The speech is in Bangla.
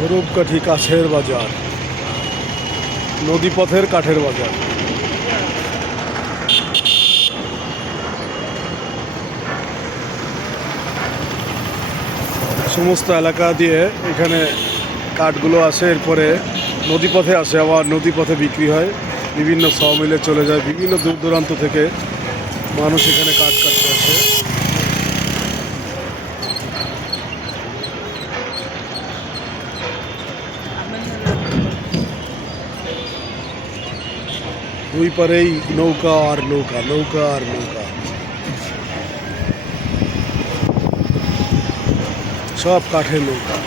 স্বরূপকাঠি কাঠের বাজার, নদীপথের কাঠের বাজার। সমস্ত এলাকা দিয়ে এখানে কাঠগুলো আসে, এরপরে নদীপথে আসে, আবার নদীপথে বিক্রি হয়। বিভিন্ন স মিলে চলে যায়, বিভিন্ন দূর দূরান্ত থেকে মানুষ এখানে কাঠ কাটতে আসে। দুই পারেই নৌকা আর নৌকা নৌকা আর নৌকা সব কাঠের নৌকা